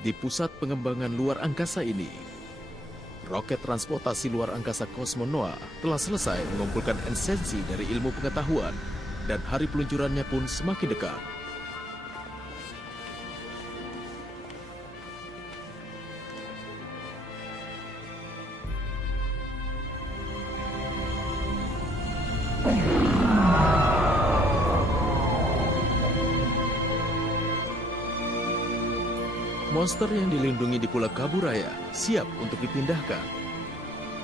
Di pusat pengembangan luar angkasa ini, roket transportasi luar angkasa Cosmonoa telah selesai mengumpulkan esensi dari ilmu pengetahuan, dan hari peluncurannya pun semakin dekat. Monster yang dilindungi di Pulau Kaburaya siap untuk dipindahkan.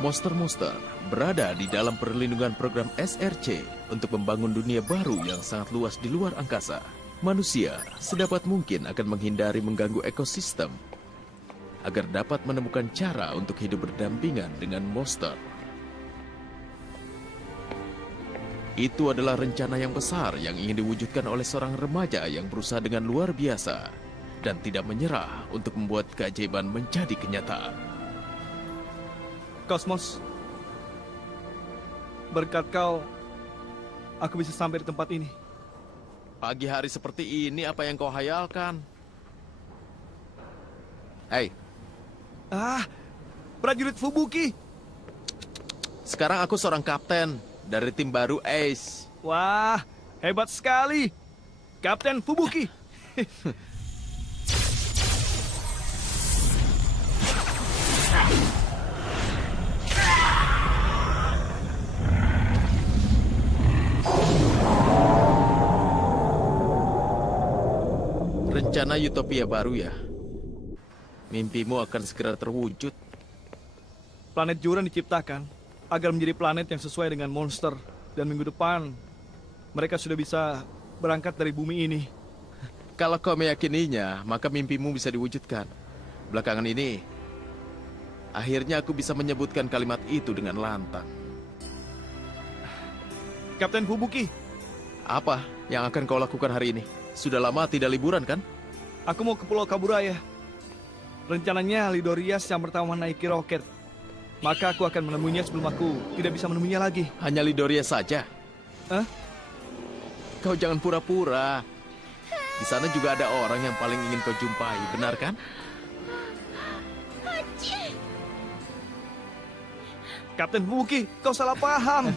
Monster-monster berada di dalam perlindungan program SRC untuk membangun dunia baru yang sangat luas di luar angkasa. Manusia sedapat mungkin akan menghindari mengganggu ekosistem agar dapat menemukan cara untuk hidup berdampingan dengan monster. Itu adalah rencana yang besar yang ingin diwujudkan oleh seorang remaja yang berusaha dengan luar biasa dan tidak menyerah untuk membuat keajaiban menjadi kenyataan. Cosmos, berkat kau, aku bisa sampai di tempat ini. Pagi hari seperti ini, apa yang kau hayalkan? Hei. Prajurit Fubuki. Sekarang aku seorang kapten dari tim baru Ace. Wah, hebat sekali. Kapten Fubuki. Rencana utopia baru ya? Mimpimu akan segera terwujud. Planet Juran diciptakan agar menjadi planet yang sesuai dengan monster. Dan minggu depan, mereka sudah bisa berangkat dari bumi ini. Kalau kau meyakininya, maka mimpimu bisa diwujudkan. Belakangan ini, akhirnya aku bisa menyebutkan kalimat itu dengan lantang. Kapten Fubuki. Apa yang akan kau lakukan hari ini? Sudah lama tidak liburan, kan? Aku mau ke Pulau Kaburaya. Rencananya Lidorias yang pertama menaiki roket. Maka aku akan menemuinya sebelum aku tidak bisa menemuinya lagi. Hanya Lidoria saja? Hah? Kau jangan pura-pura. Di sana juga ada orang yang paling ingin kau jumpai, benar kan? Kapten Fubuki, kau salah paham.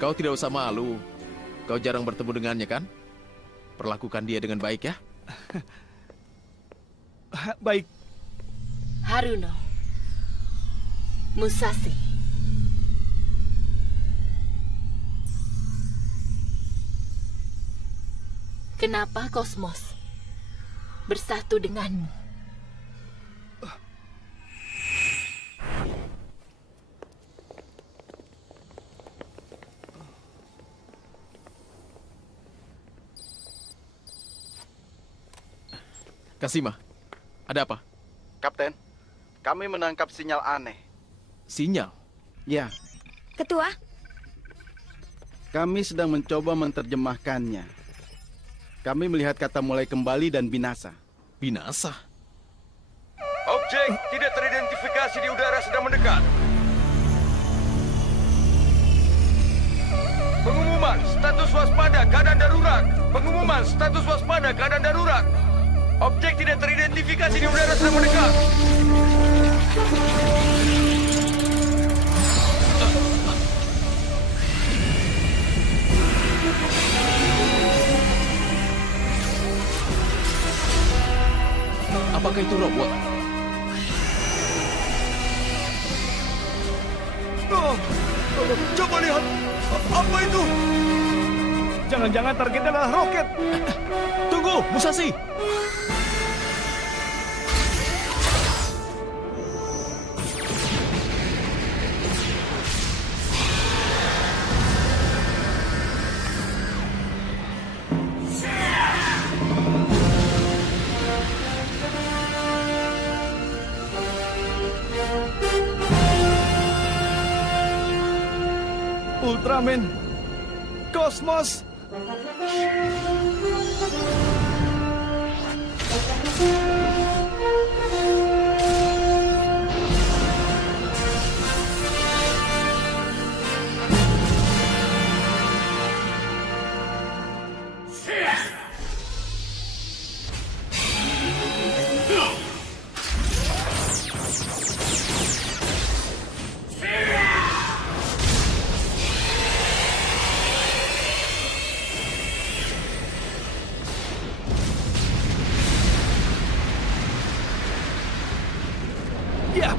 Kau tidak usah malu. Kau jarang bertemu dengannya, kan? Perlakukan dia dengan baik ya. Baik. Haruno. Musashi. Kenapa Cosmos bersatu denganmu? Kasima, ada apa? Kapten, kami menangkap sinyal aneh. Sinyal? Ya, Ketua, kami sedang mencoba menerjemahkannya. Kami melihat kata mulai kembali dan binasa. Binasa? Objek tidak teridentifikasi di udara sedang mendekat. Pengumuman status waspada keadaan darurat. Pengumuman status waspada keadaan darurat. Objek tidak teridentifikasi di udara sedang mendekat. Apakah itu robot? Coba lihat. Apa itu? Jangan-jangan targetnya adalah roket. Tunggu, Musashi! Ultraman. Cosmos.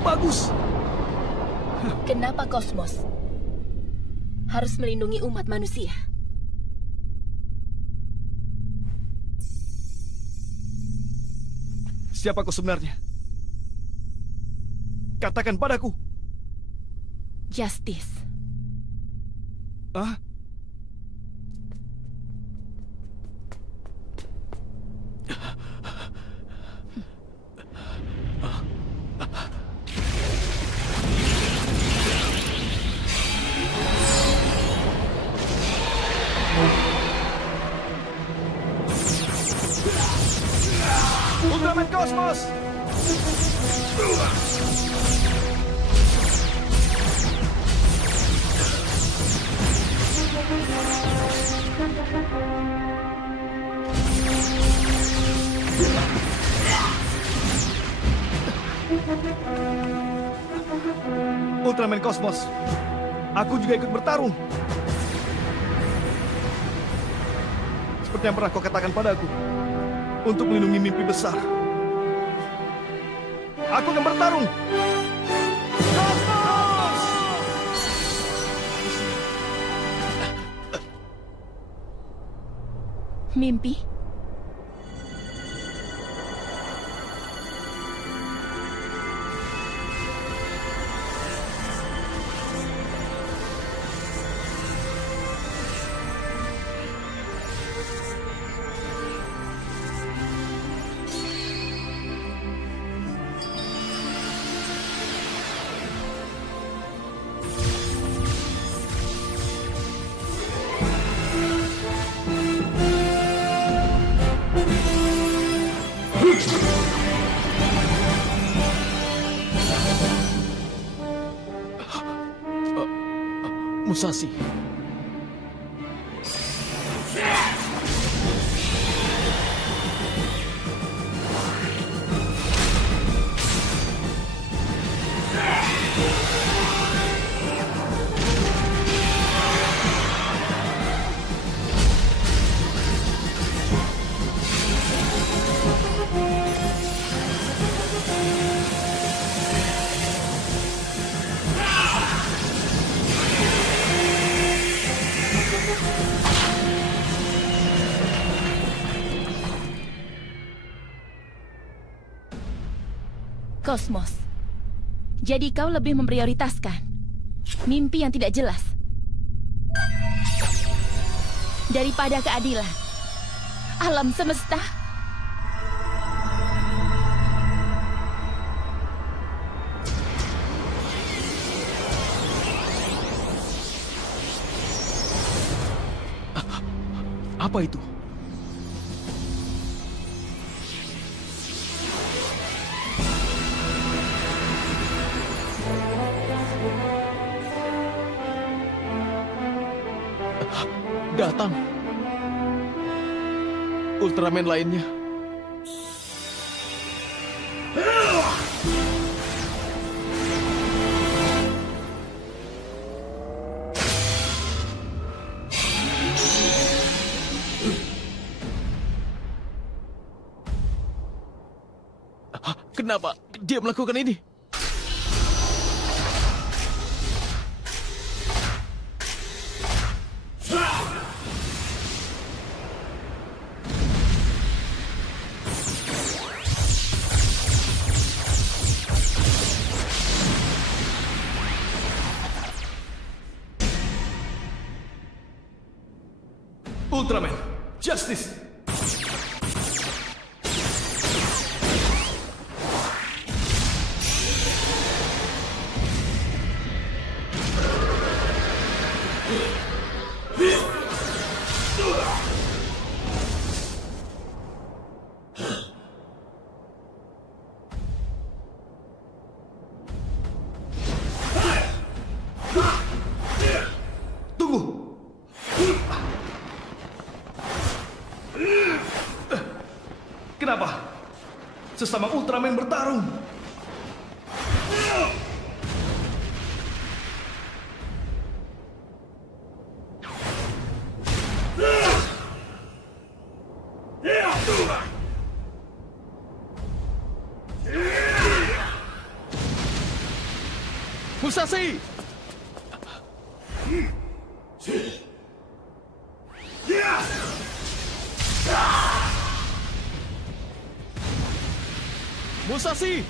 bagus. Kenapa Kosmos harus melindungi umat manusia? Siapa kau sebenarnya? Katakan padaku. Justice. Ah? Ultraman Cosmos! Ultraman Cosmos, aku juga ikut bertarung. Seperti yang pernah kau katakan padaku, untuk melindungi mimpi besar. Aku akan bertarung. Cosmos! Mimpi? Musashi. Kosmos. Jadi kau lebih memprioritaskan mimpi yang tidak jelas daripada keadilan alam semesta. Apa itu? Datang. Ultraman lainnya. Kenapa dia melakukan ini? Ultraman, Justice! Tunggu! Kenapa? Sesama Ultraman bertarung. Musashi! Musashi!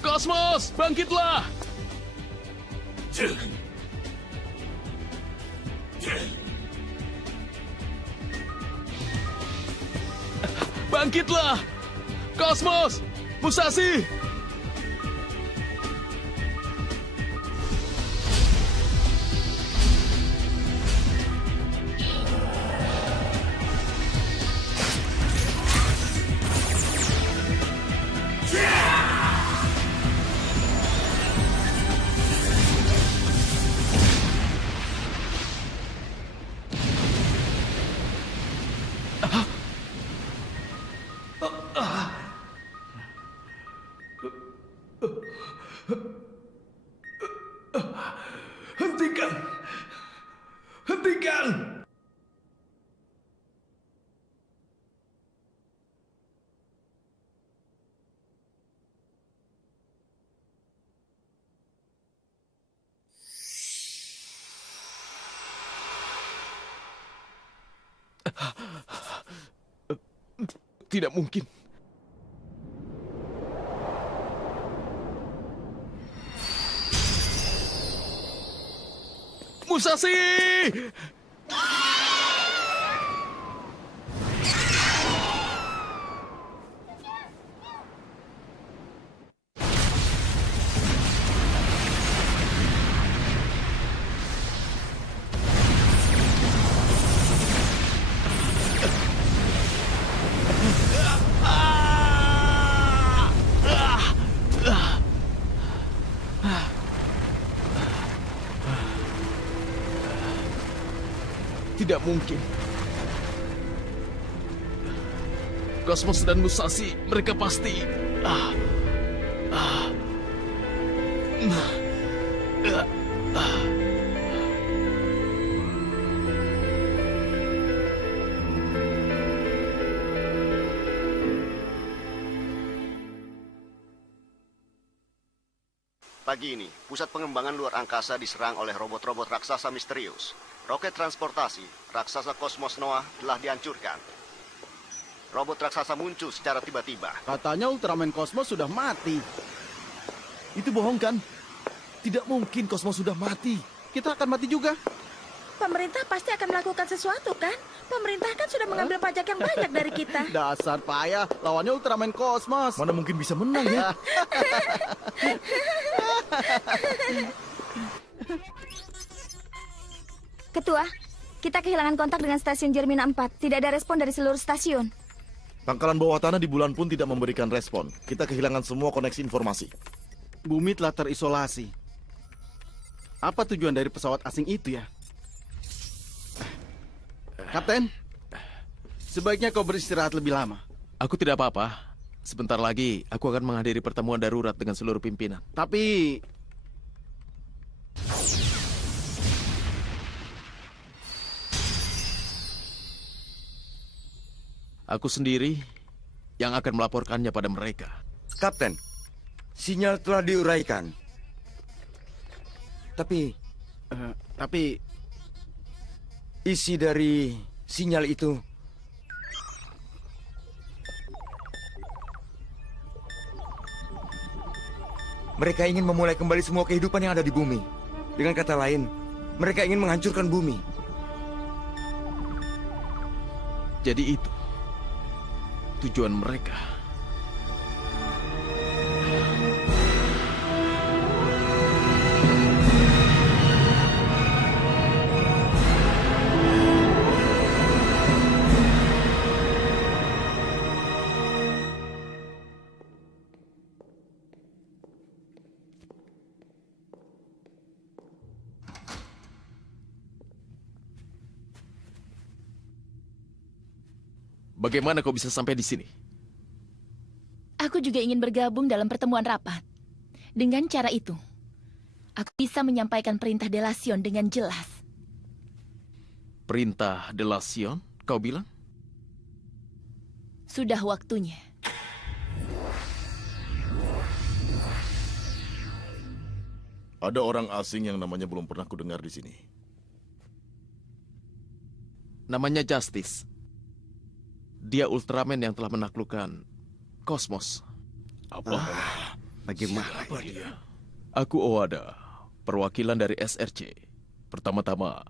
Kosmos, bangkitlah! Bangkitlah! Kosmos! Musashi! Hentikan! Hentikan! Tidak mungkin. Musashi! Tidak mungkin. Kosmos dan Musashi, mereka pasti... Pagi ini, pusat pengembangan luar angkasa diserang oleh robot-robot raksasa misterius. Roket transportasi, raksasa kosmos Noah telah dihancurkan. Robot raksasa muncul secara tiba-tiba. Katanya Ultraman Cosmos sudah mati. Itu bohong kan? Tidak mungkin Kosmos sudah mati. Kita akan mati juga. Pemerintah pasti akan melakukan sesuatu, kan? Pemerintah kan sudah mengambil pajak yang banyak dari kita. Dasar payah, lawannya Ultraman Cosmos. Mana mungkin bisa menang ya? Ketua, kita kehilangan kontak dengan stasiun Jermina 4. Tidak ada respon dari seluruh stasiun. Pangkalan bawah tanah di bulan pun tidak memberikan respon. Kita kehilangan semua koneksi informasi. Bumi telah terisolasi. Apa tujuan dari pesawat asing itu ya? Kapten, sebaiknya kau beristirahat lebih lama. Aku tidak apa-apa. Sebentar lagi, aku akan menghadiri pertemuan darurat dengan seluruh pimpinan. Tapi... Aku sendiri yang akan melaporkannya pada mereka. Kapten, sinyal telah diuraikan. Tapi isi dari sinyal itu mereka ingin memulai kembali semua kehidupan yang ada di bumi. Dengan kata lain, mereka ingin menghancurkan bumi. Jadi itu tujuan mereka. Bagaimana kau bisa sampai di sini? Aku juga ingin bergabung dalam pertemuan rapat. Dengan cara itu, aku bisa menyampaikan perintah Delasion dengan jelas. Perintah Delasion, kau bilang? Sudah waktunya. Ada orang asing yang namanya belum pernah kudengar di sini. Namanya Justice. Dia Ultraman yang telah menaklukkan kosmos. Apa? Bagaimana Siapa ini? dia? Aku Owada, perwakilan dari SRC. Pertama-tama,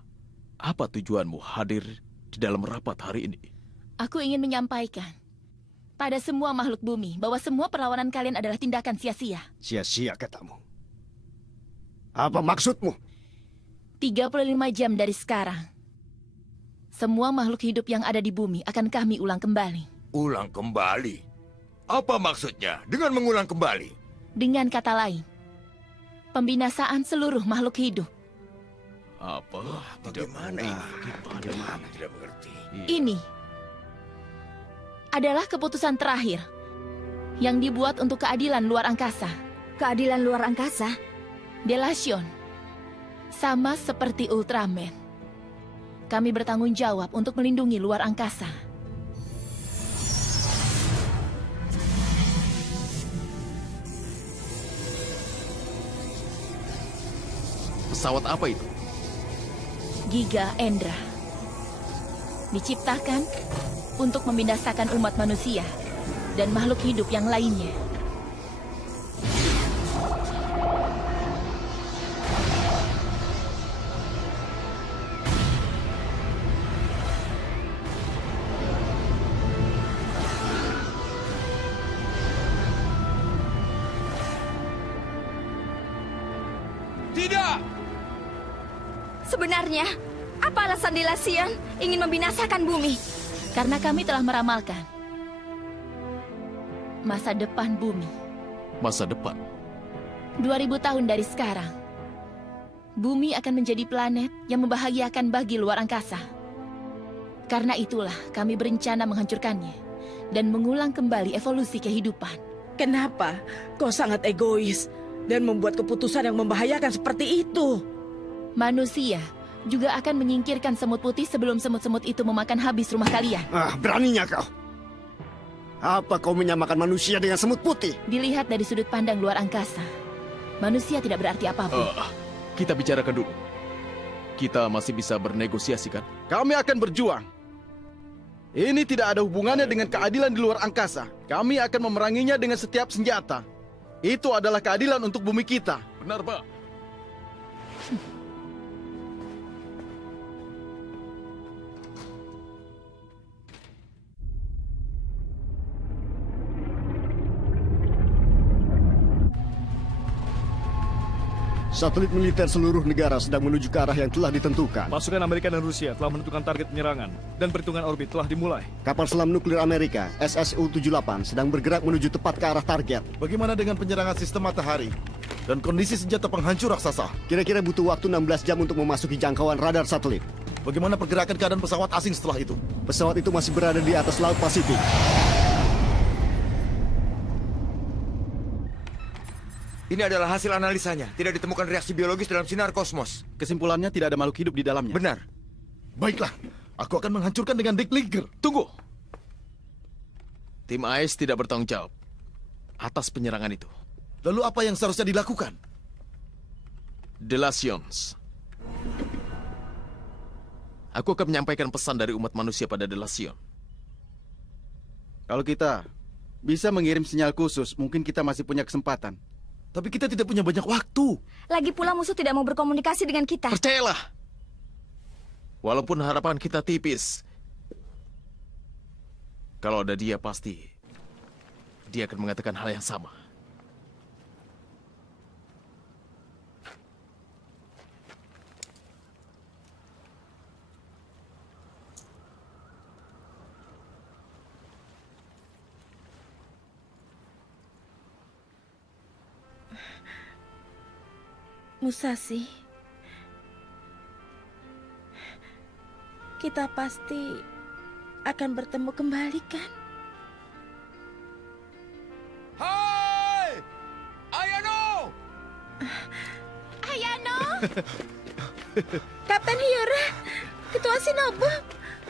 apa tujuanmu hadir di dalam rapat hari ini? Aku ingin menyampaikan pada semua makhluk bumi bahwa semua perlawanan kalian adalah tindakan sia-sia. Sia-sia katamu. Apa maksudmu? 35 jam dari sekarang, semua makhluk hidup yang ada di bumi akan kami ulang kembali. Ulang kembali? Apa maksudnya dengan mengulang kembali? Dengan kata lain, pembinasaan seluruh makhluk hidup. Apa? Bagaimana ini? Bagaimana? Tidak mengerti. Ini adalah keputusan terakhir yang dibuat untuk keadilan luar angkasa. Keadilan luar angkasa? Delation, sama seperti Ultraman. Kami bertanggung jawab untuk melindungi luar angkasa. Pesawat apa itu? Giga Endra diciptakan untuk membinasakan umat manusia dan makhluk hidup yang lainnya. Tidak! Sebenarnya, apa alasan Delation ingin membinasakan bumi? Karena kami telah meramalkan masa depan bumi. Masa depan. 2000 tahun dari sekarang, bumi akan menjadi planet yang membahagiakan bagi luar angkasa. Karena itulah kami berencana menghancurkannya dan mengulang kembali evolusi kehidupan. Kenapa kau sangat egois dan membuat keputusan yang membahayakan seperti itu? Manusia juga akan menyingkirkan semut putih sebelum semut-semut itu memakan habis rumah kalian. Beraninya kau. Apa kau menyamakan manusia dengan semut putih? Dilihat dari sudut pandang luar angkasa, manusia tidak berarti apapun. Kita bicarakan dulu. Kita masih bisa bernegosiasi kan? Kami akan berjuang. Ini tidak ada hubungannya dengan keadilan di luar angkasa. Kami akan memeranginya dengan setiap senjata. Itu adalah keadilan untuk bumi kita. Benar, Pak. Satelit militer seluruh negara sedang menuju ke arah yang telah ditentukan. Pasukan Amerika dan Rusia telah menentukan target penyerangan dan perhitungan orbit telah dimulai. Kapal selam nuklir Amerika, SSU-78, sedang bergerak menuju tepat ke arah target. Bagaimana dengan penyerangan sistem matahari? Dan kondisi senjata penghancur raksasa? Kira-kira butuh waktu 16 jam untuk memasuki jangkauan radar satelit. Bagaimana pergerakan keadaan pesawat asing setelah itu? Pesawat itu masih berada di atas Laut Pasifik. Ini adalah hasil analisanya. Tidak ditemukan reaksi biologis dalam sinar kosmos. Kesimpulannya tidak ada makhluk hidup di dalamnya. Benar. Baiklah, aku akan menghancurkan dengan Dick-Ligger. Tunggu. Tim AIS tidak bertanggung jawab atas penyerangan itu. Lalu apa yang seharusnya dilakukan? Delations. Aku akan menyampaikan pesan dari umat manusia pada Delation. Kalau kita bisa mengirim sinyal khusus, mungkin kita masih punya kesempatan. Tapi kita tidak punya banyak waktu. Lagi pula musuh tidak mau berkomunikasi dengan kita. Percayalah. Walaupun harapan kita tipis, kalau ada dia pasti dia akan mengatakan hal yang sama. Musashi, kita pasti akan bertemu kembali kan? Hai! Ayano! Ayano! Kapten Hyura, Ketua Shinobu,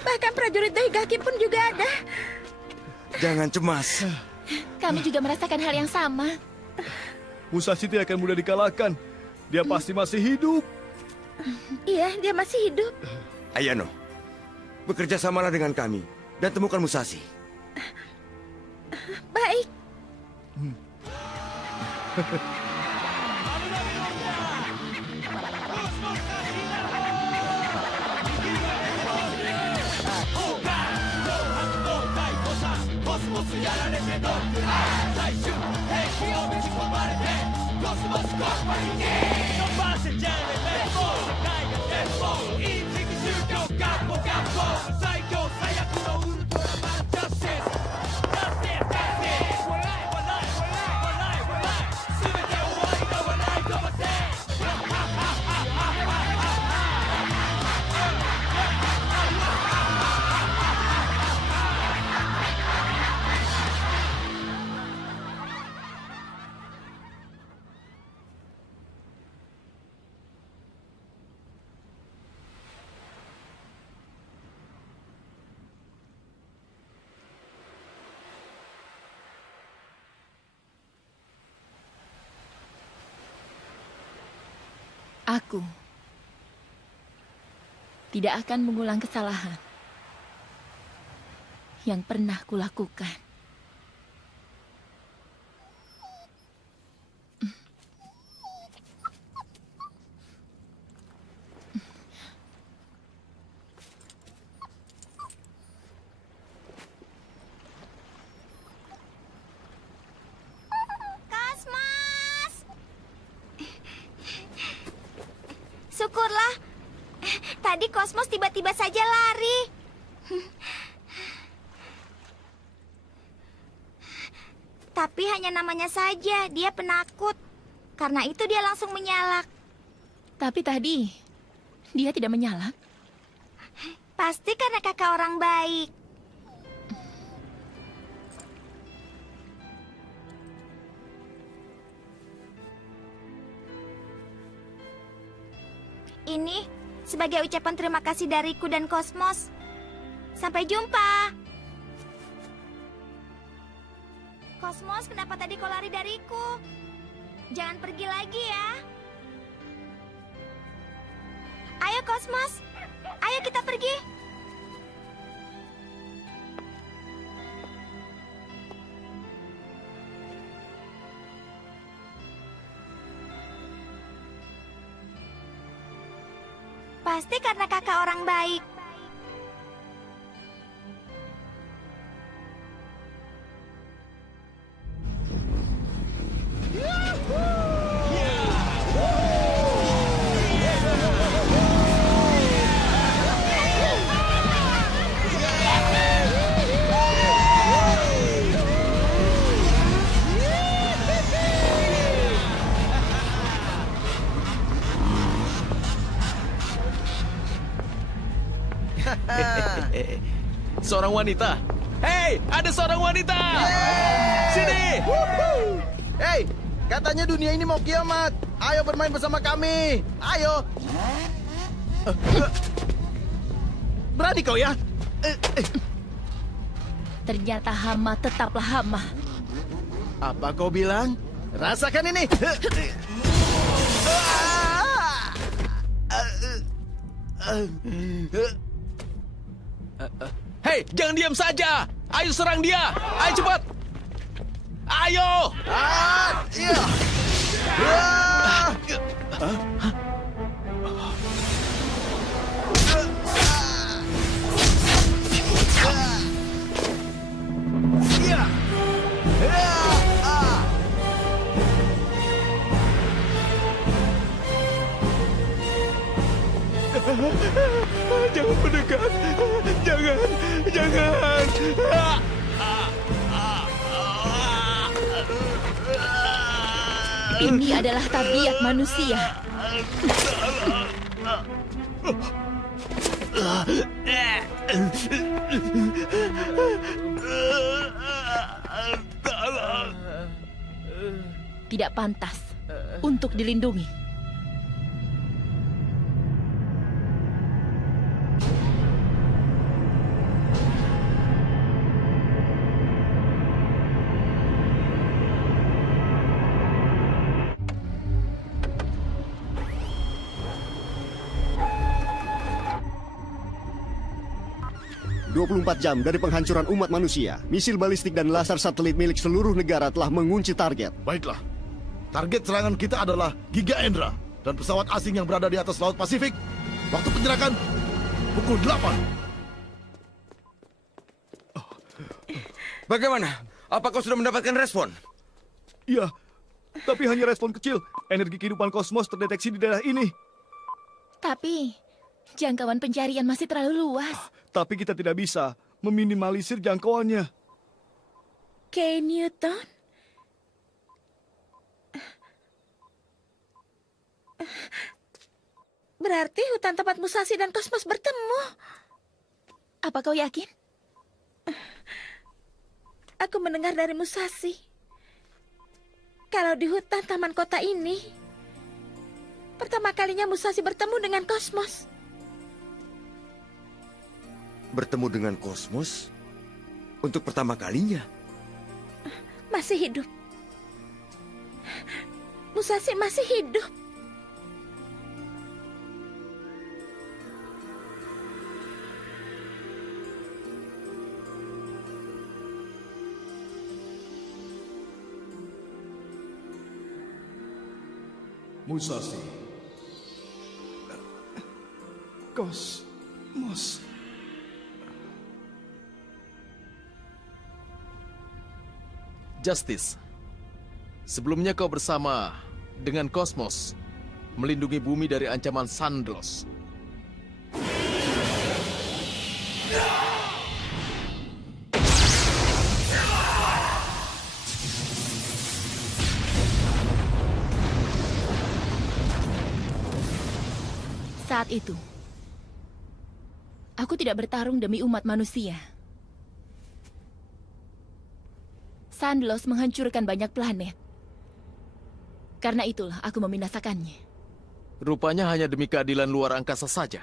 bahkan prajurit Daigaki pun juga ada. Jangan cemas. Kami juga merasakan hal yang sama. Musashi tidak akan mudah dikalahkan. Dia pasti masih hidup. Iya, dia masih hidup. Ayano, bekerja samalah dengan kami dan temukan Musashi. Baik. Aku tidak akan mengulang kesalahan yang pernah kulakukan. Kosmos! Syukurlah. Tadi Kosmos tiba-tiba saja lari. Tapi hanya namanya saja, dia penakut. Karena itu dia langsung menyalak. Tapi tadi dia tidak menyalak. Pasti karena kakak orang baik. Ini sebagai ucapan terima kasih dariku dan Kosmos. Sampai jumpa. Kosmos, kenapa tadi kau lari dariku? Jangan pergi lagi ya. Ayo Kosmos, ayo kita pergi. Pasti karena kakak orang baik. Seorang wanita. Hei, ada seorang wanita. Sini. Hei, katanya dunia ini mau kiamat. Ayo bermain bersama kami. Ayo. Berani kau ya? Ternyata hama tetaplah hama. Apa kau bilang? Rasakan ini. Hei, jangan diam saja. Ayo serang dia. Ayo cepat. Ayo. Jangan mendekat. Jangan. Ini adalah tabiat manusia. Tidak pantas untuk dilindungi. 24 jam dari penghancuran umat manusia, misil balistik dan laser satelit milik seluruh negara telah mengunci target. Baiklah. Target serangan kita adalah Giga Endra dan pesawat asing yang berada di atas Laut Pasifik. Waktu penyerakan pukul 8. Bagaimana? Apa kau sudah mendapatkan respon? Iya, tapi hanya respon kecil. Energi kehidupan kosmos terdeteksi di daerah ini. Tapi jangkauan pencarian masih terlalu luas. Tapi kita tidak bisa meminimalisir jangkauannya. K. Newton? Berarti hutan tempat Musashi dan Kosmos bertemu. Apa kau yakin? Aku mendengar dari Musashi. Kalau di hutan taman kota ini, pertama kalinya Musashi bertemu dengan Kosmos. Bertemu dengan Kosmos? Untuk pertama kalinya? Masih hidup. Musashi masih hidup. Musashi. Kosmos. Justice, sebelumnya kau bersama dengan Kosmos melindungi bumi dari ancaman Sandlos. Saat itu, aku tidak bertarung demi umat manusia. Sandlos menghancurkan banyak planet. Karena itulah aku membinasakannya. Rupanya hanya demi keadilan luar angkasa saja.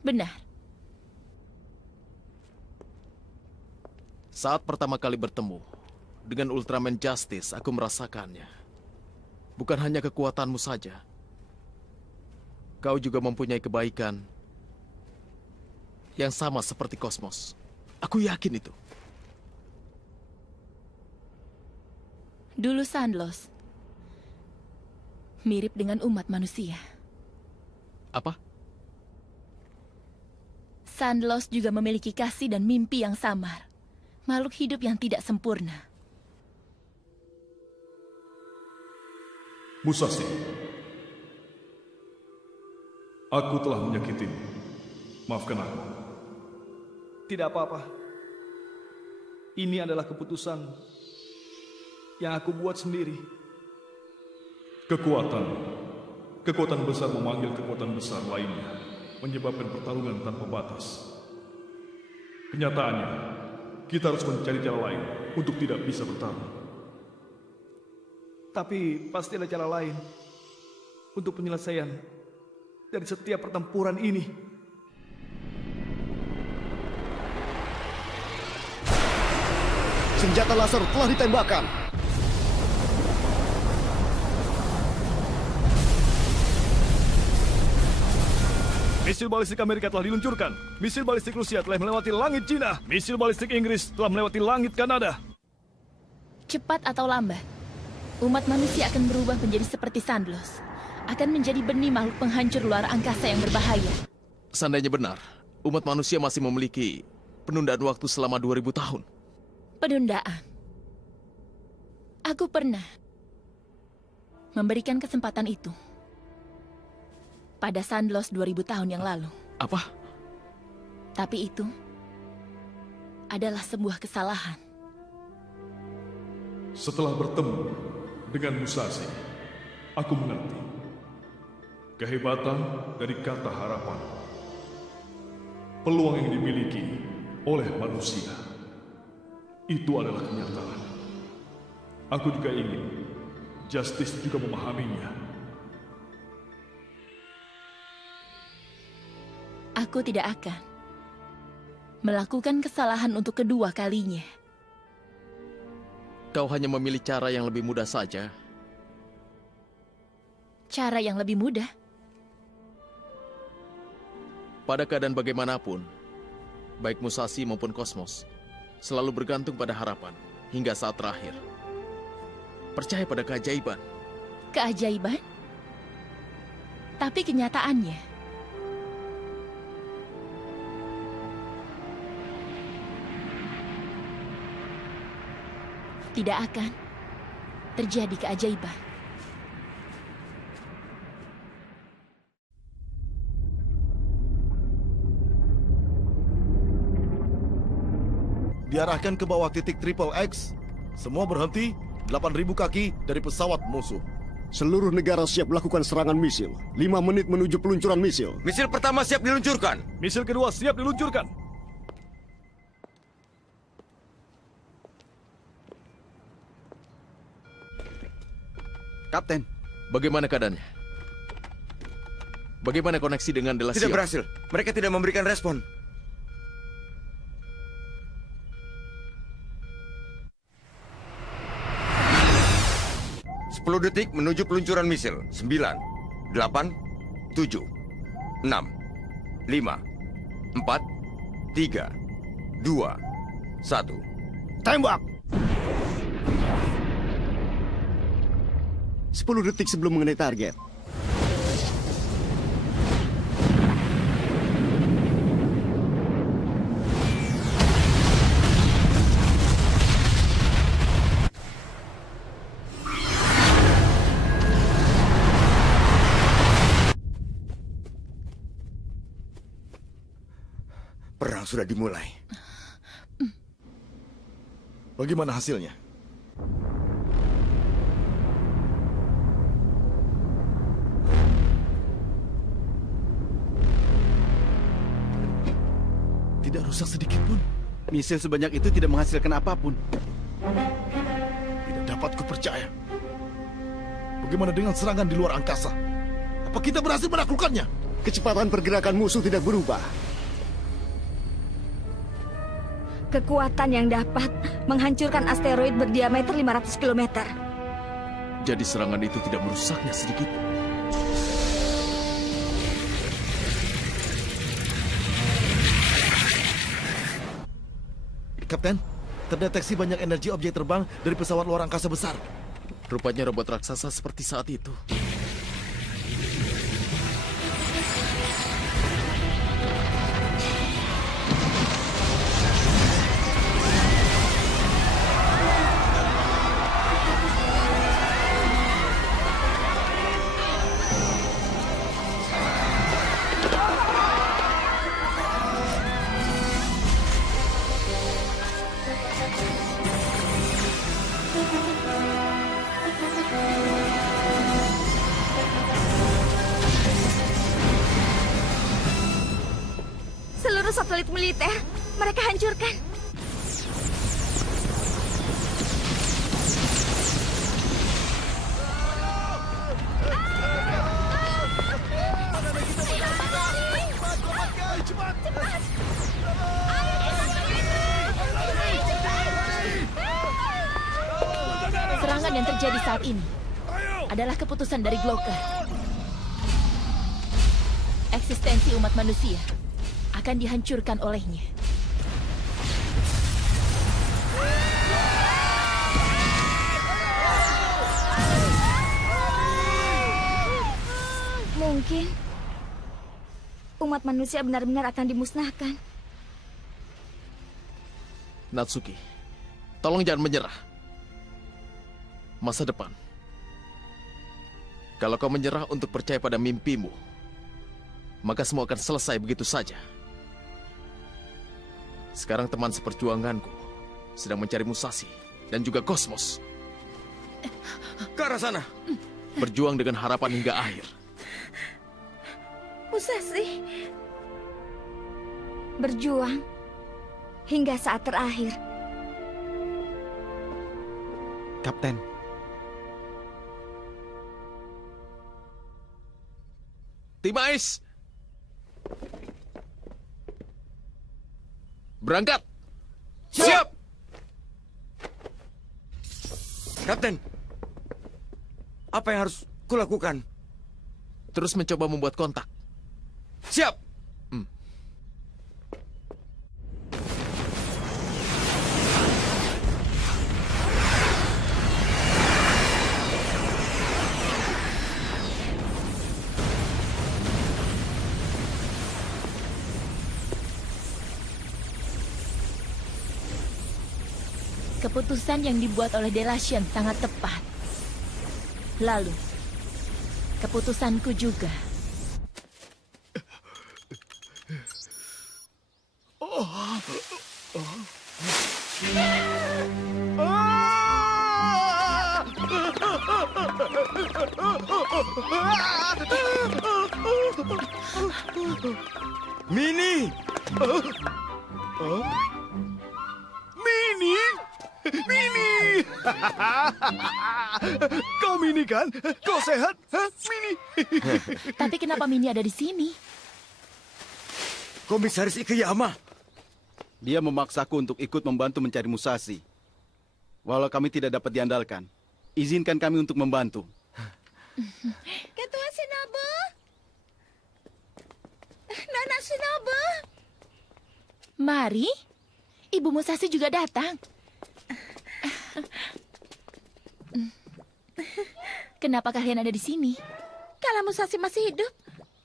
Benar. Saat pertama kali bertemu dengan Ultraman Justice, aku merasakannya. Bukan hanya kekuatanmu saja. Kau juga mempunyai kebaikan yang sama seperti Kosmos. Aku yakin itu. Dulu Sandlos mirip dengan umat manusia. Apa? Sandlos juga memiliki kasih dan mimpi yang samar. Makhluk hidup yang tidak sempurna. Musashi, aku telah menyakitimu. Maafkan aku. Tidak apa-apa. Ini adalah keputusan yang aku buat sendiri. Kekuatan besar memanggil kekuatan besar lainnya, menyebabkan pertarungan tanpa batas. Kenyataannya, kita harus mencari cara lain untuk tidak bisa bertarung. Tapi pasti ada cara lain untuk penyelesaian dari setiap pertempuran ini. Senjata laser telah ditembakkan. Misil balistik Amerika telah diluncurkan. Misil balistik Rusia telah melewati langit Cina. Misil balistik Inggris telah melewati langit Kanada. Cepat atau lambat, umat manusia akan berubah menjadi seperti Sandlos. Akan menjadi benih makhluk penghancur luar angkasa yang berbahaya. Seandainya benar, umat manusia masih memiliki penundaan waktu selama 2000 tahun. Penundaan. Aku pernah memberikan kesempatan itu pada Sandlos 2000 tahun yang lalu. Apa? Tapi itu adalah sebuah kesalahan. Setelah bertemu dengan Musashi, aku mengerti kehebatan dari kata harapan. Peluang yang dimiliki oleh manusia itu adalah kenyataan. Aku juga ingin Justice juga memahaminya. Aku tidak akan melakukan kesalahan untuk kedua kalinya. Kau hanya memilih cara yang lebih mudah saja. Cara yang lebih mudah? Pada keadaan bagaimanapun, baik Musashi maupun Kosmos selalu bergantung pada harapan hingga saat terakhir. Percaya pada keajaiban. Keajaiban? Tapi kenyataannya, tidak akan terjadi keajaiban. Diarahkan ke bawah titik Triple X. Semua berhenti 8.000 kaki dari pesawat musuh. Seluruh negara siap melakukan serangan misil. 5 menit menuju peluncuran misil. Misil pertama siap diluncurkan. Misil kedua siap diluncurkan. Kapten, Bagaimana keadaannya? Bagaimana koneksi dengan Delasio? Tidak berhasil. Mereka tidak memberikan respon. Sepuluh detik menuju peluncuran misil. 9, 8, 7, 6, 5, 4, 3, 2, 1. Tembak! 10 detik sebelum mengenai target. Perang sudah dimulai. Bagaimana hasilnya? tidak rusak sedikit pun. Misil sebanyak itu tidak menghasilkan apapun. Tidak dapat kupercaya. Bagaimana dengan serangan di luar angkasa? Apa kita berhasil menaklukkannya? Kecepatan pergerakan musuh tidak berubah. Kekuatan yang dapat menghancurkan asteroid berdiameter 500 km. Jadi serangan itu tidak merusaknya sedikit. Kapten, terdeteksi banyak energi objek terbang dari pesawat luar angkasa besar. Rupanya robot raksasa seperti saat itu. Seluruh satelit militer mereka hancurkan. Serangan yang terjadi saat ini adalah keputusan dari Glocker. Eksistensi umat manusia akan dihancurkan olehnya. Mungkin umat manusia benar-benar akan dimusnahkan. Natsuki, tolong jangan menyerah. Masa depan. Kalau kau menyerah untuk percaya pada mimpimu, maka semua akan selesai begitu saja. Sekarang teman seperjuanganku sedang mencari Musashi dan juga Kosmos. Ke arah sana. Berjuang dengan harapan hingga akhir. Musashi berjuang hingga saat terakhir. Kapten, Tim Ais, berangkat. Siap! Kapten, apa yang harus kulakukan? Terus mencoba membuat kontak. Siap! Keputusan yang dibuat oleh Delation sangat tepat. Lalu, keputusanku juga. Mini! Mini! Mini! Kau Mini kan? Kau sehat? Hah? Mini! Tapi kenapa Mini ada di sini? Komisaris Ikeyama! Dia memaksaku untuk ikut membantu mencari Musashi. Walau kami tidak dapat diandalkan, izinkan kami untuk membantu. Ketua Shinobu. Nona Shinobu. Mari, Ibu Musashi juga datang. Kenapa kalian ada di sini? Kalau Musashi masih hidup,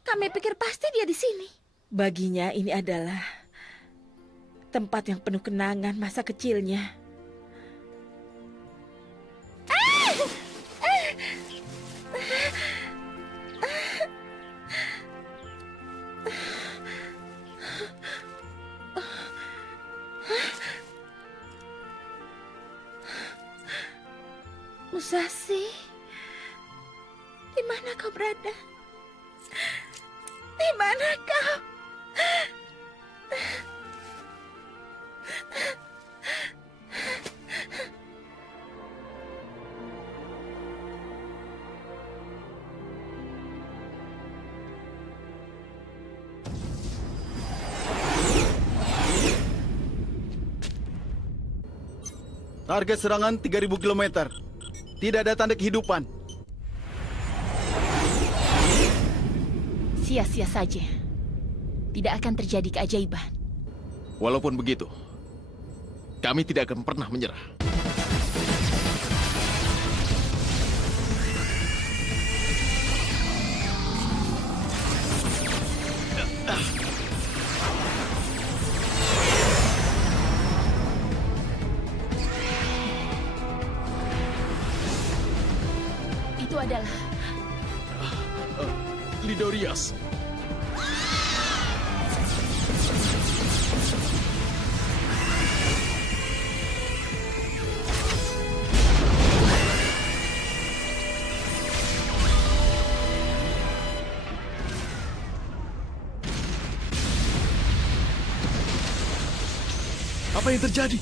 kami pikir pasti dia di sini. Baginya ini adalah tempat yang penuh kenangan masa kecilnya. Musashi, di mana kau berada? Di mana kau? Target serangan 3.000 km. Tidak ada tanda kehidupan. Sia-sia saja. Tidak akan terjadi keajaiban. Walaupun begitu, kami tidak akan pernah menyerah. Itu adalah Lidorias. Apa yang terjadi?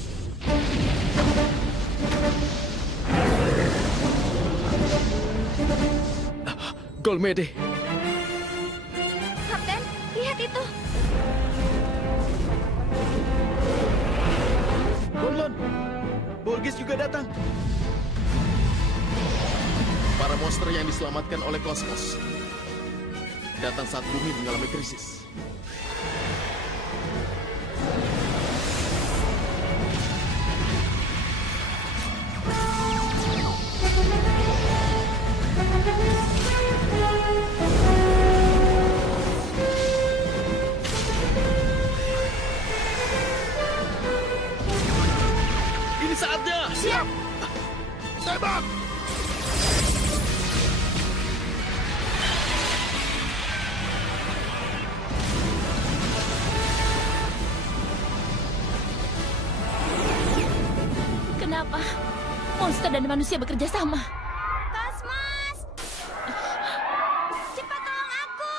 Golmede. Kapten, lihat itu. Gonlon, Bolgis juga datang. Para monster yang diselamatkan oleh Kosmos datang saat bumi mengalami krisis. Ini saatnya. Siap! Tembak! kenapa monster dan manusia bekerja sama. Kosmos! Cepat tolong aku!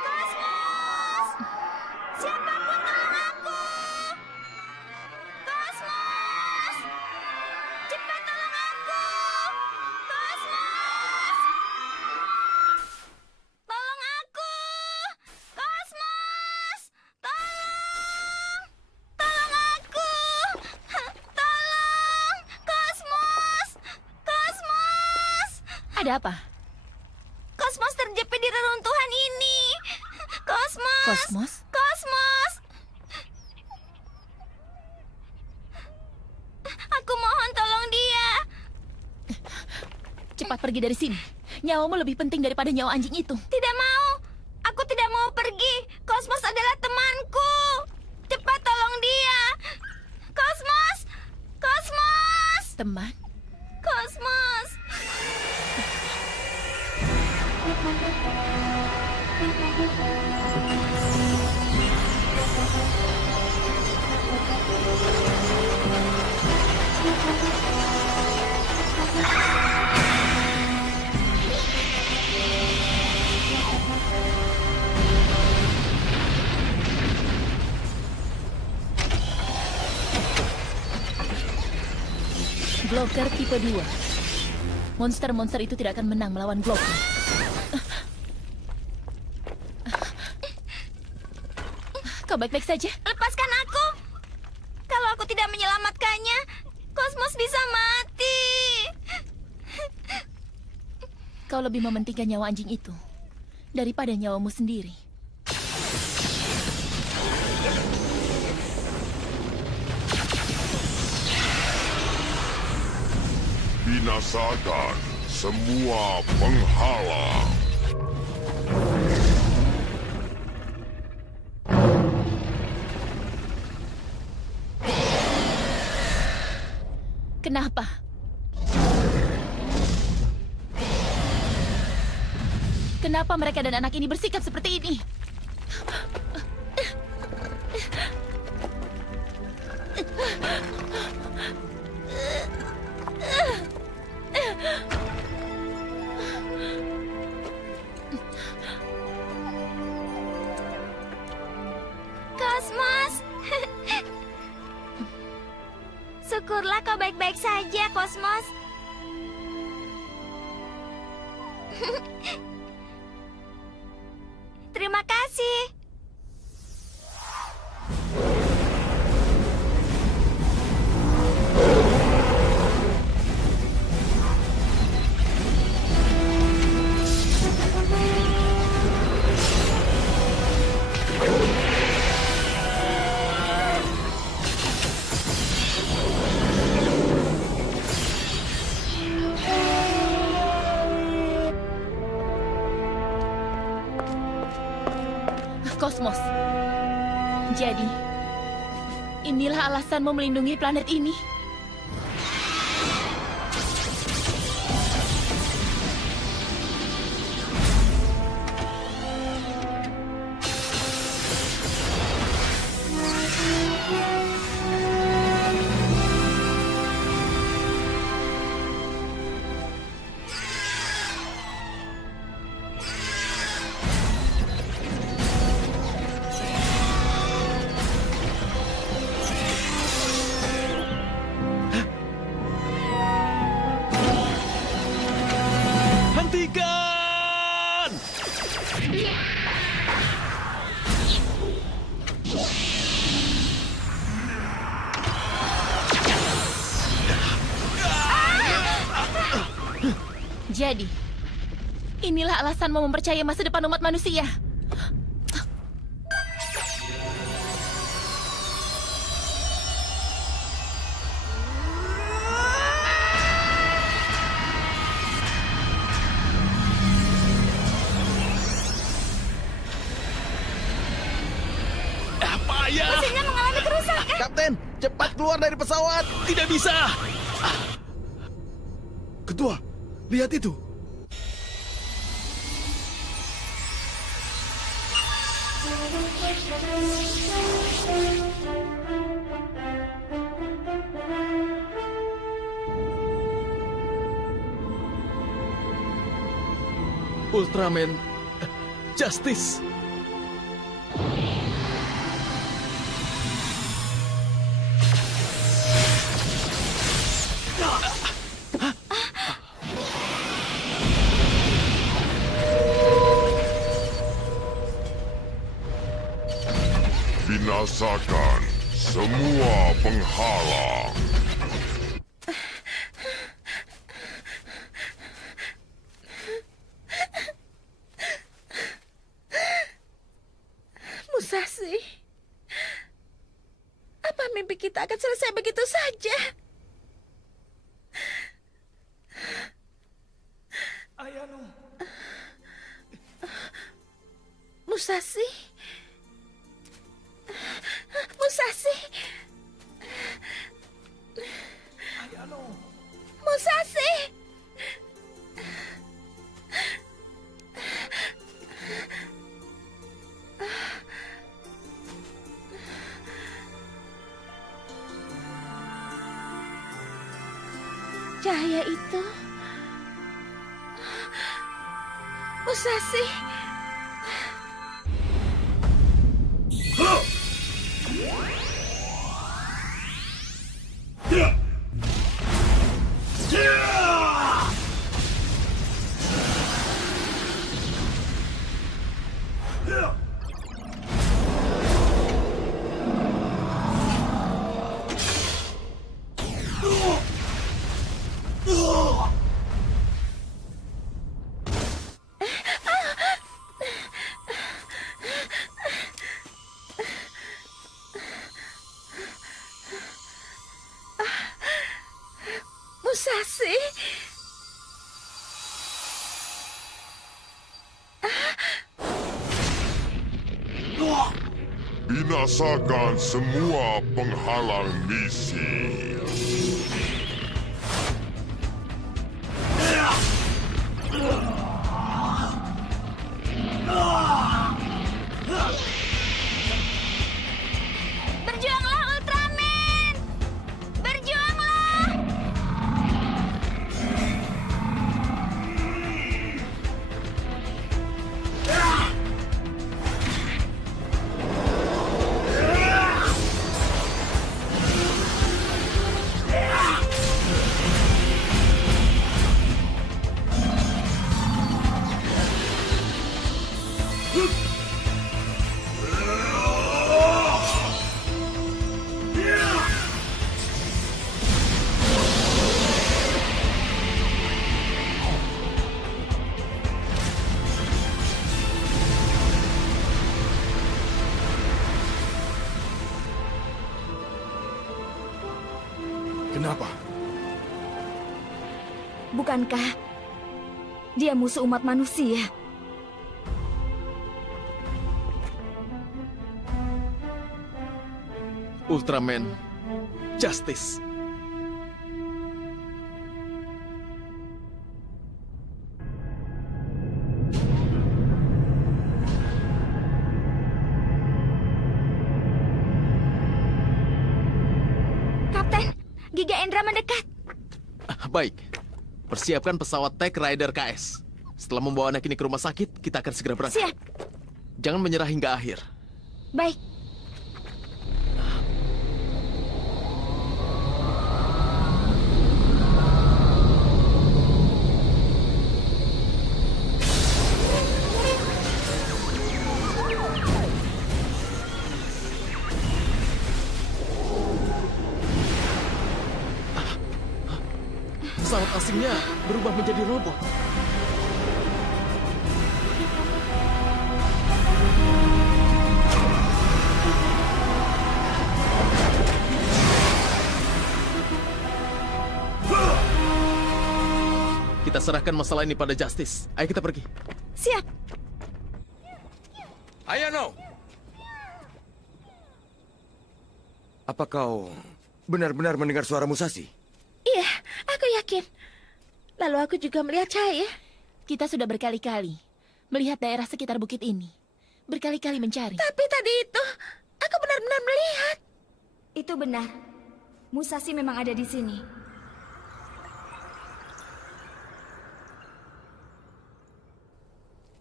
Kosmos! Siapapun tolong aku! Kosmos! Cepat tolong aku! Kosmos! Tolong aku! Kosmos! Tolong! Tolong aku! Tolong! Kosmos! Kosmos! Ada apa? Kosmos terjepit di reruntuhan ini. Kosmos. Kosmos? Kosmos. Aku mohon tolong dia. Cepat pergi dari sini. Nyawamu lebih penting daripada nyawa anjing itu. Tidak mau. Aku tidak mau pergi. Kosmos adalah temanku. Cepat tolong dia. Kosmos. Kosmos. teman. Kosmos! Glocker tipe 2. Monster-monster itu tidak akan menang melawan Glocker. Kau baik-baik saja? Lepaskan aku! Kalau aku tidak menyelamatkannya, Kosmos bisa mati. Kau lebih mementingkan nyawa anjing itu daripada nyawamu sendiri. Binasakan semua penghalang. Kenapa? Kenapa mereka dan anak ini bersikap seperti ini? Kosmos! Syukurlah kau baik-baik saja, Kosmos. Terima kasih. Kosmos. Jadi, inilah alasanmu melindungi planet ini. Hentikan! Jadi, inilah alasanmu mempercayai masa depan umat manusia. Mesinnya mengalami kerusakan. Kapten, cepat keluar dari pesawat. Tidak bisa! Ketua, lihat itu. Ultraman Justice. Binasakan semua penghalang. Musashi, apa mimpi kita akan selesai begitu saja? Ayano. Musashi? Musashi? Ayano. Cahaya itu... Musashi. Musashi. Binasakan semua penghalang misi. Berjuanglah Ultraman. Berjuanglah. Kenapa? Bukankah dia musuh umat manusia? Ultraman Justice. Kapten, Giga Endra mendekat. Baik, persiapkan pesawat Tech Rider KS. Setelah membawa anak ini ke rumah sakit, kita akan segera berangkat. Siap. Jangan menyerah hingga akhir. Baik. Pesawat asingnya berubah menjadi robot. Kita serahkan masalah ini pada Justice. Ayo kita pergi. Siap. Ayano, Apa kau benar-benar mendengar suara Musashi? Iya, aku yakin. Lalu aku juga melihat cahaya. Kita sudah berkali-kali melihat daerah sekitar bukit ini. Berkali-kali mencari. Tapi tadi itu, aku benar-benar melihat. Itu benar. Musashi memang ada di sini.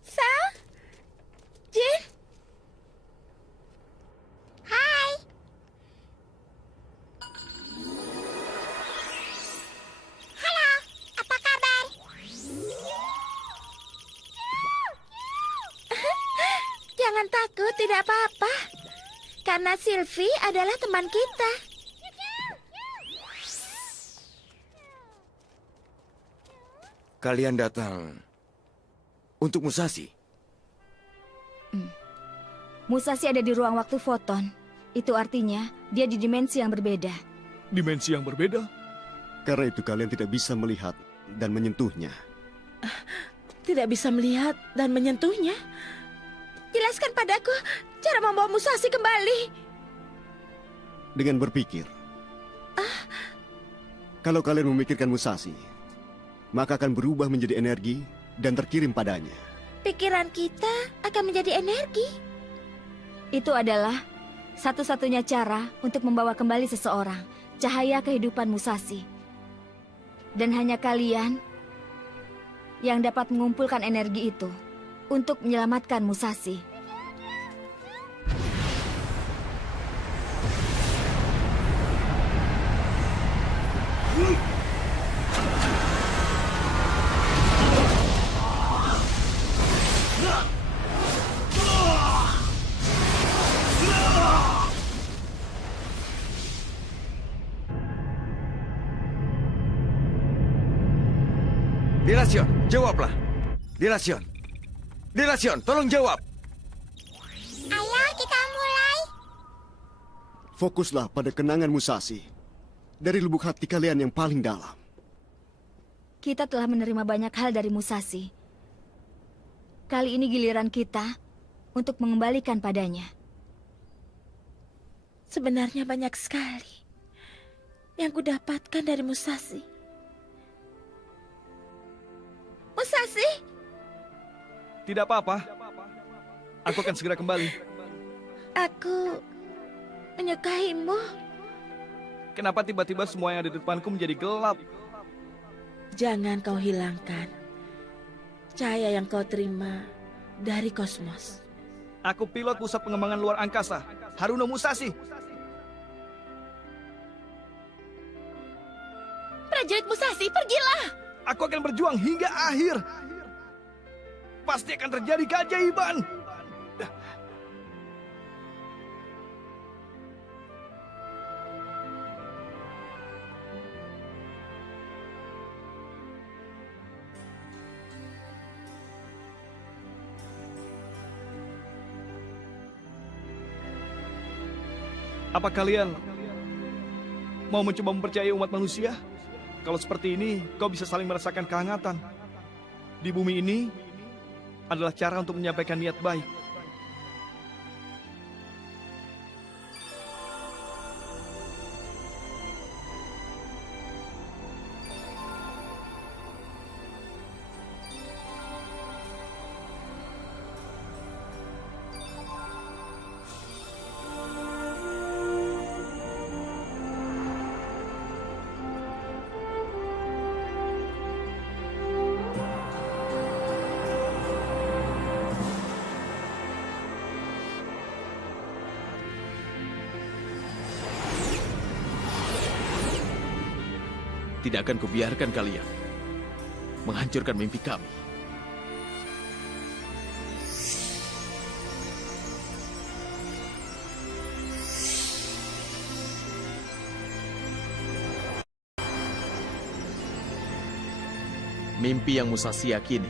Sang? Jin? Hai. Halo, apa kabar? Jangan takut, tidak apa-apa. Karena Sylvie adalah teman kita. Kalian datang untuk Musashi? Musashi ada di ruang waktu foton. Itu artinya dia di dimensi yang berbeda. Dimensi yang berbeda? Karena itu kalian tidak bisa melihat dan menyentuhnya. Tidak bisa melihat dan menyentuhnya? Jelaskan padaku cara membawa Musashi kembali. Dengan berpikir. Kalau kalian memikirkan Musashi, maka akan berubah menjadi energi dan terkirim padanya. Pikiran kita akan menjadi energi. Itu adalah satu-satunya cara untuk membawa kembali seseorang. Cahaya kehidupan Musashi. Dan hanya kalian yang dapat mengumpulkan energi itu untuk menyelamatkan Musashi. Delasion, jawablah. Delasion. Delasion, tolong jawab. Ayo kita mulai. Fokuslah pada kenangan Musashi. Dari lubuk hati kalian yang paling dalam. Kita telah menerima banyak hal dari Musashi. Kali ini giliran kita untuk mengembalikan padanya. Sebenarnya banyak sekali yang kudapatkan dari Musashi. Musashi, Tidak apa-apa. Aku akan segera kembali. aku menyukaimu. Kenapa tiba-tiba semua yang ada di depanku menjadi gelap? Jangan kau hilangkan cahaya yang kau terima dari kosmos. Aku pilot pusat pengembangan luar angkasa, Haruno Musashi. Prajurit Musashi, pergilah! Aku akan berjuang hingga akhir. Pasti akan terjadi keajaiban. Apa kalian mau mencoba mempercayai umat manusia? Kalau seperti ini, kau bisa saling merasakan kehangatan. Di bumi ini adalah cara untuk menyampaikan niat baik. Tidak akan kubiarkan kalian menghancurkan mimpi kami. Mimpi yang Musashi yakini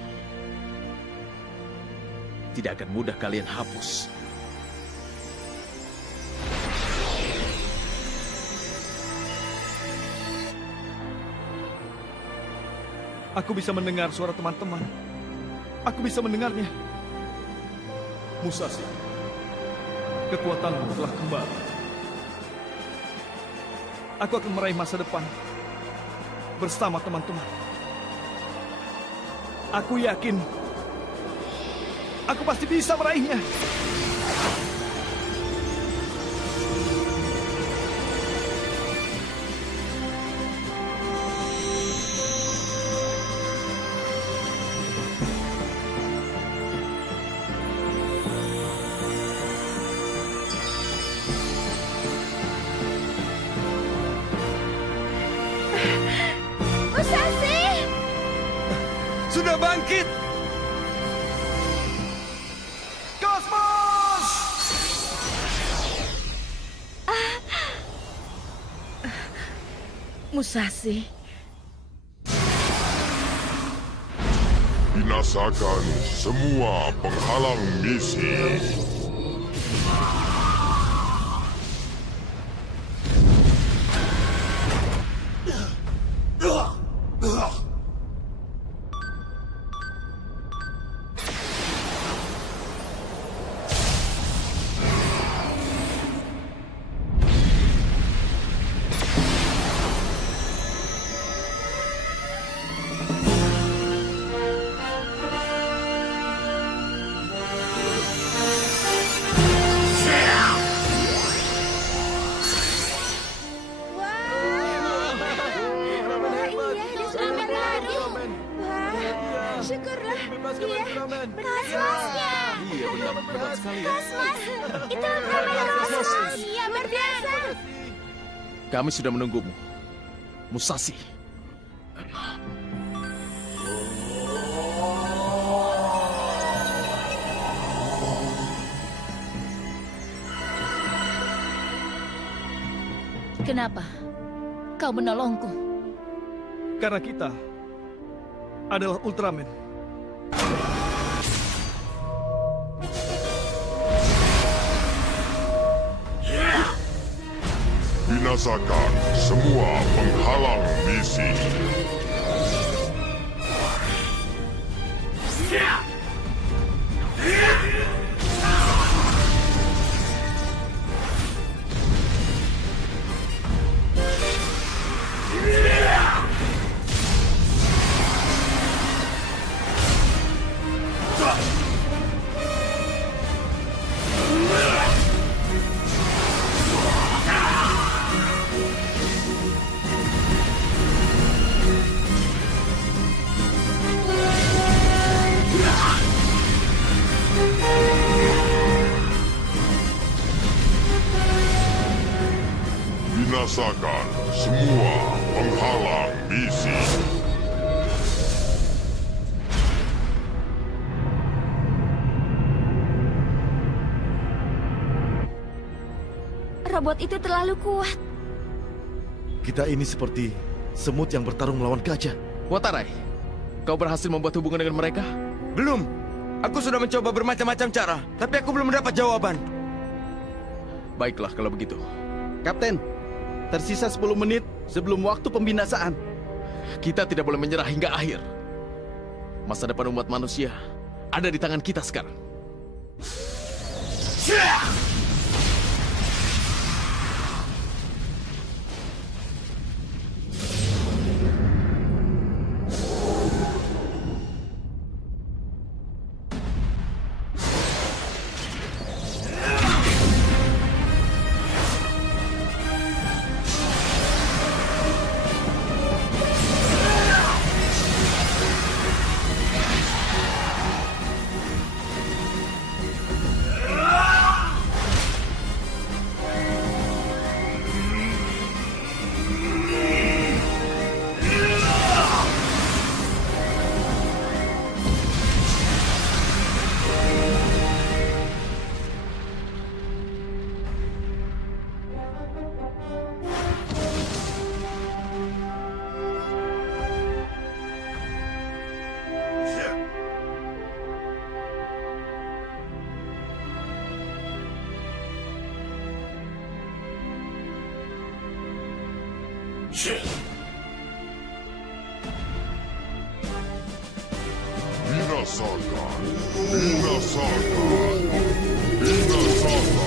tidak akan mudah kalian hapus. Aku bisa mendengar suara teman-teman. Aku bisa mendengarnya. Musashi, kekuatanmu telah kembali. Aku akan meraih masa depan bersama teman-teman. Aku yakin aku pasti bisa meraihnya. Musashi! Sudah bangkit! Kosmos! Musashi, Binasakan semua penghalang misi. Kosmosnya. Iya benar sekali. Kosmos. Itu Ultraman Kosmos. Iya, luar biasa. Kami sudah menunggumu, Musashi. Kenapa kau menolongku? Karena kita adalah Ultraman. Binasakan semua penghalang misi. Binasakan semua penghalang misi. Robot itu terlalu kuat. Kita ini seperti semut yang bertarung melawan gajah. Watarai, kau berhasil membuat hubungan dengan mereka? Belum. Aku sudah mencoba bermacam-macam cara, tapi aku belum mendapat jawaban. Baiklah kalau begitu. Kapten, tersisa 10 menit sebelum waktu pembinasaan. Kita tidak boleh menyerah hingga akhir. Masa depan umat manusia ada di tangan kita sekarang. Binasakan, binasakan, binasakan.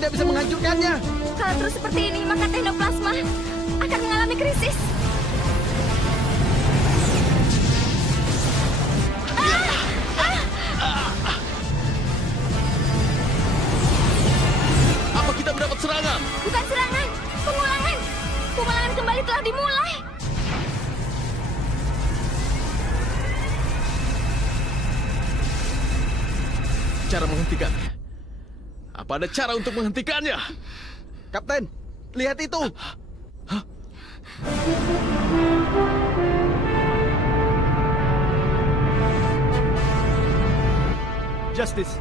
tidak bisa menghancurkannya. Kalau terus seperti ini, maka teknoplasma akan mengalami krisis. Apa kita mendapat serangan? Bukan serangan, pengulangan. Pengulangan kembali telah dimulai. Cara menghentikannya? Apa ada cara untuk menghentikannya? Kapten, lihat itu. Hah? Justice,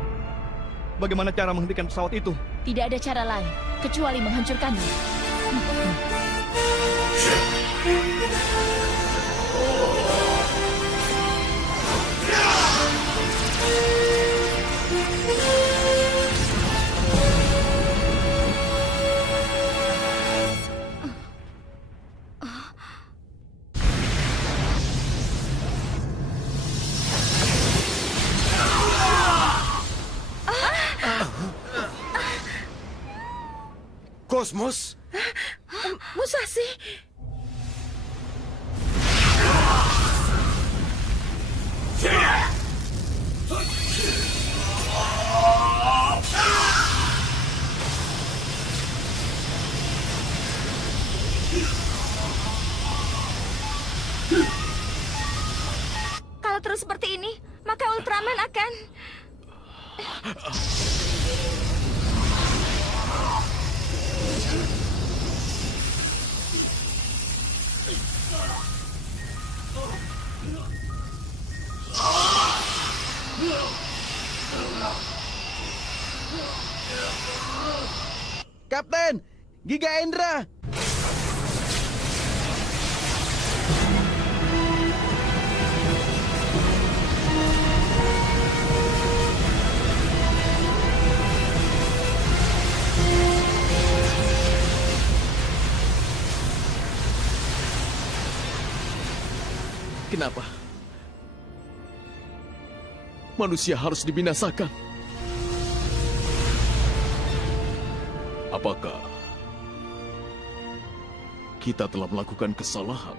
bagaimana cara menghentikan pesawat itu? Tidak ada cara lain kecuali menghancurkannya. Kosmos? Musashi. Kalau terus seperti ini, maka Ultraman akan... Kapten, Giga Endra. Kenapa? Manusia harus dibinasakan. Apakah kita telah melakukan kesalahan?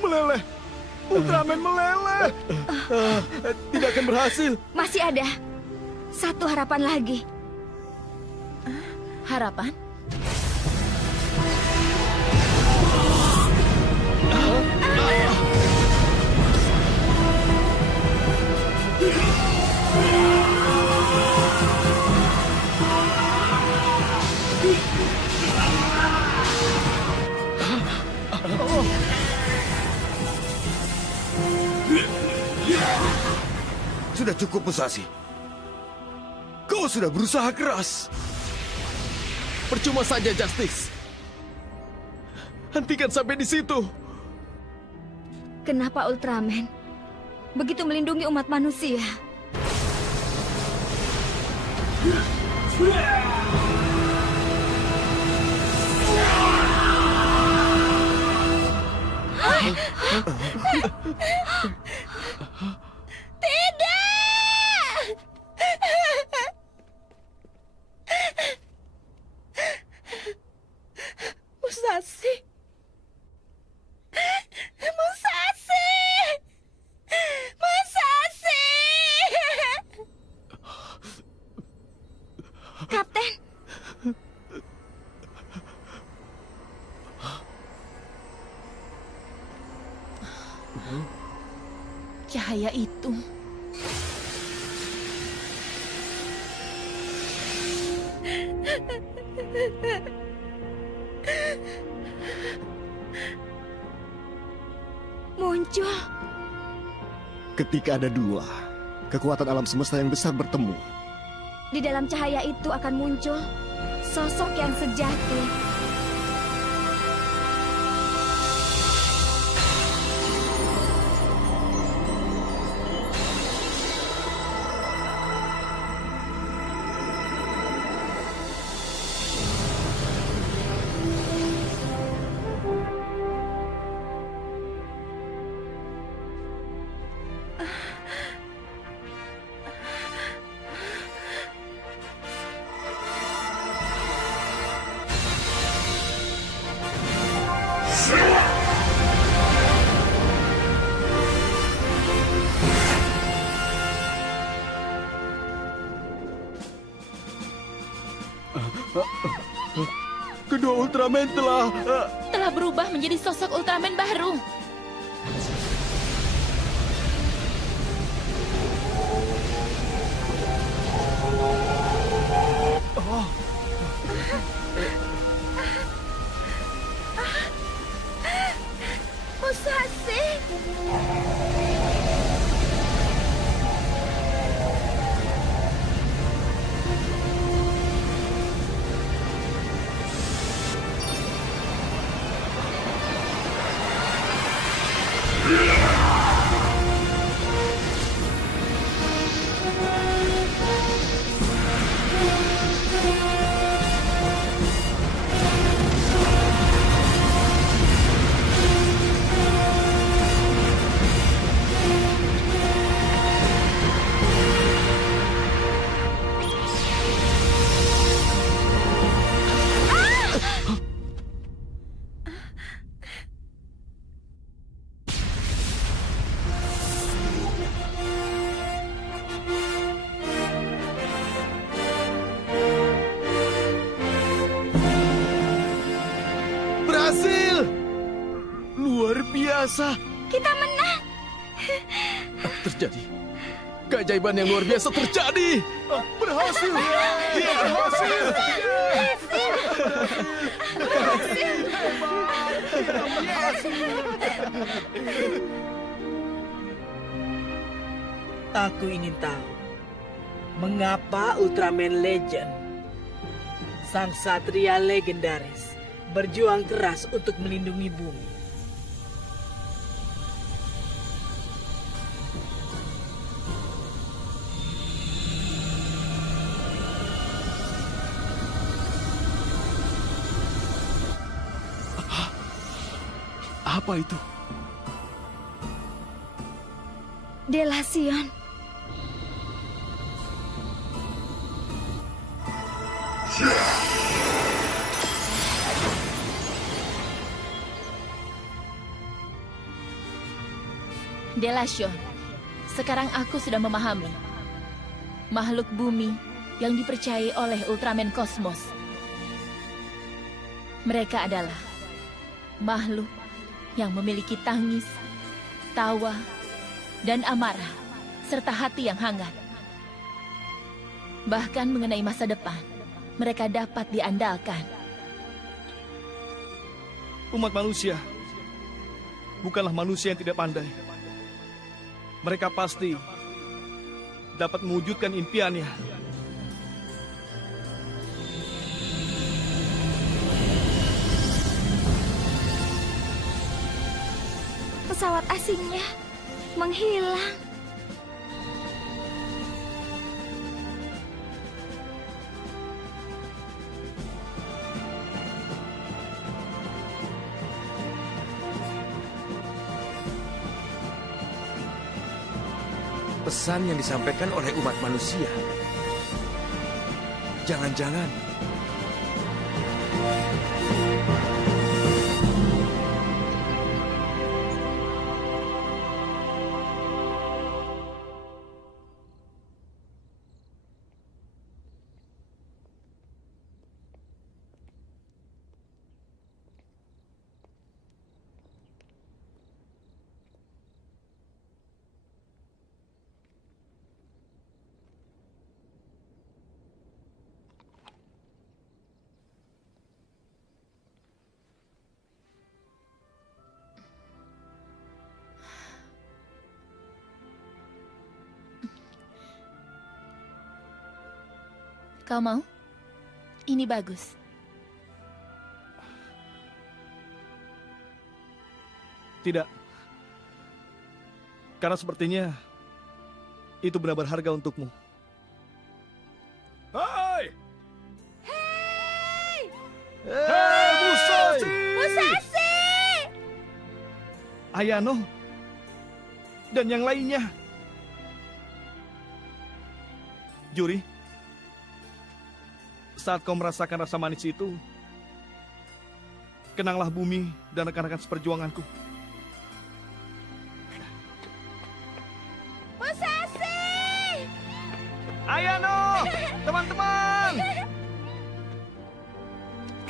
Meleleh! Ultraman meleleh! Tidak akan berhasil. Masih ada satu harapan lagi. Harapan? Sudah cukup, Musashi. Kau sudah berusaha keras. Percuma saja, Justice. Hentikan sampai di situ. Kenapa Ultraman begitu melindungi umat manusia? Tidak! Musashi! Musashi! Musashi! Kapten, Cahaya itu. muncul. Ketika ada dua kekuatan alam semesta yang besar bertemu, Di dalam cahaya itu akan muncul sosok yang sejati. Kedua Ultraman telah berubah menjadi sosok Ultraman baru. Musashi! Berhasil! Luar biasa. Kita menang! Terjadi. Keajaiban yang luar biasa terjadi. Berhasil! Dia berhasil! Aku ingin tahu, mengapa Ultraman Legend, sang satria legendaris, berjuang keras untuk melindungi bumi. Apa itu? Delasion. Delasion, sekarang aku sudah memahami. Makhluk bumi yang dipercayai oleh Ultraman Kosmos. Mereka adalah makhluk yang memiliki tangis, tawa, dan amarah, serta hati yang hangat. Bahkan mengenai masa depan, mereka dapat diandalkan. Umat manusia bukanlah manusia yang tidak pandai. Mereka pasti dapat mewujudkan impiannya. Pesawat asingnya menghilang. Pesan yang disampaikan oleh umat manusia. Jangan-jangan Kau mau? Ini bagus. Tidak. Karena sepertinya itu benar berharga untukmu. Hai! Hei! Hei, Musashi! Musashi! Ayano dan yang lainnya. Juri, saat kau merasakan rasa manis itu, kenanglah bumi dan rekan-rekan seperjuanganku. Musashi! Ayano, teman-teman!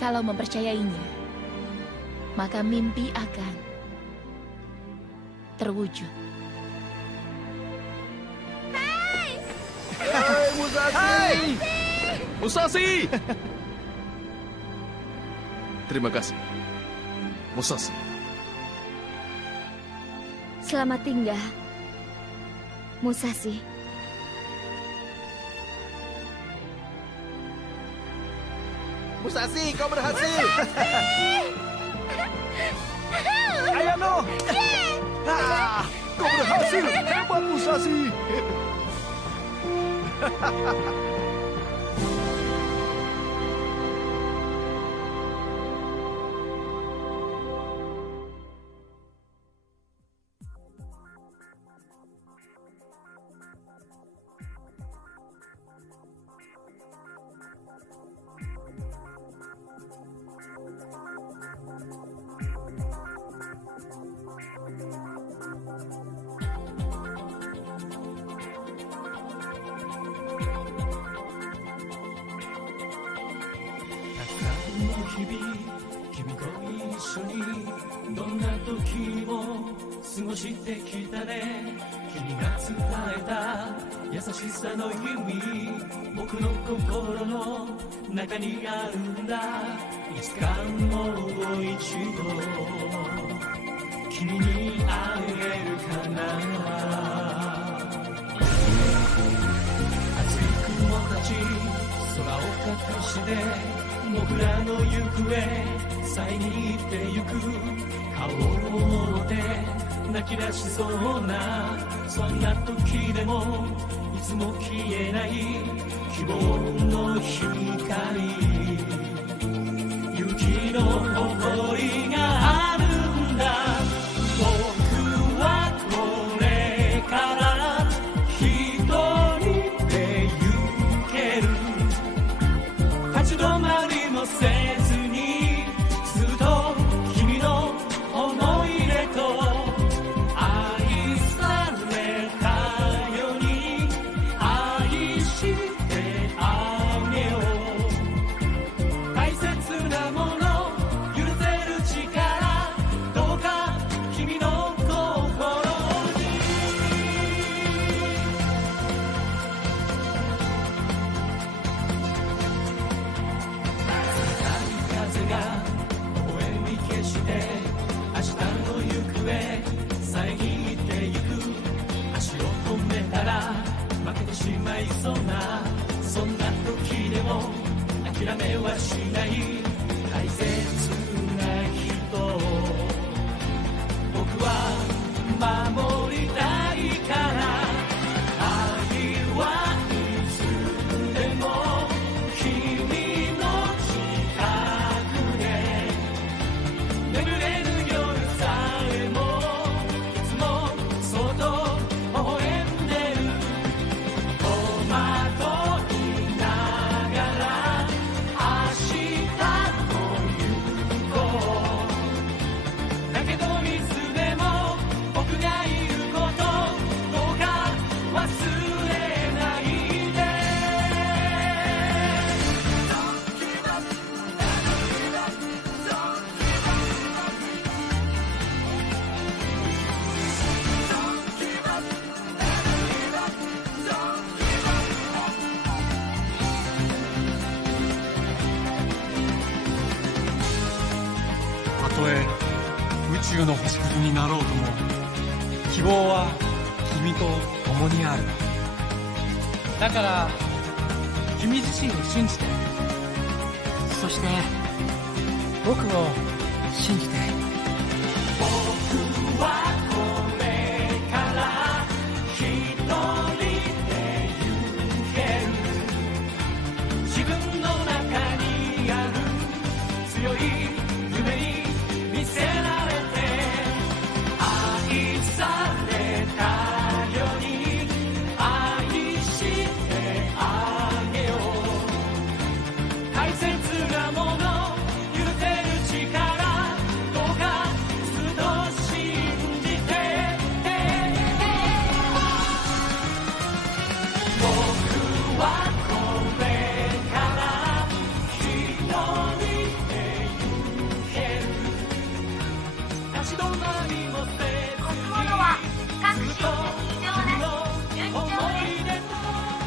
Kalau mempercayainya, maka mimpi akan terwujud. Hai! Hai, Musashi! Hai! Musashi! Terima kasih, Musashi. Selamat tinggal, Musashi. Musashi, kau berhasil. Ayano! Kau berhasil! Hebat, Musashi!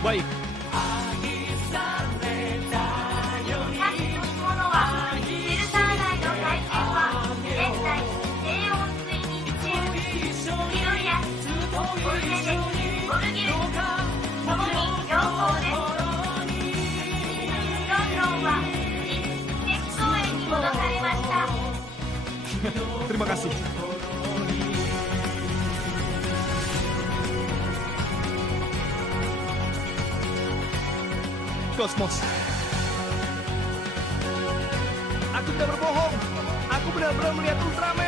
Baik. Terima kasih. Kosmos. Aku tidak berbohong. Aku benar-benar melihat Ultraman.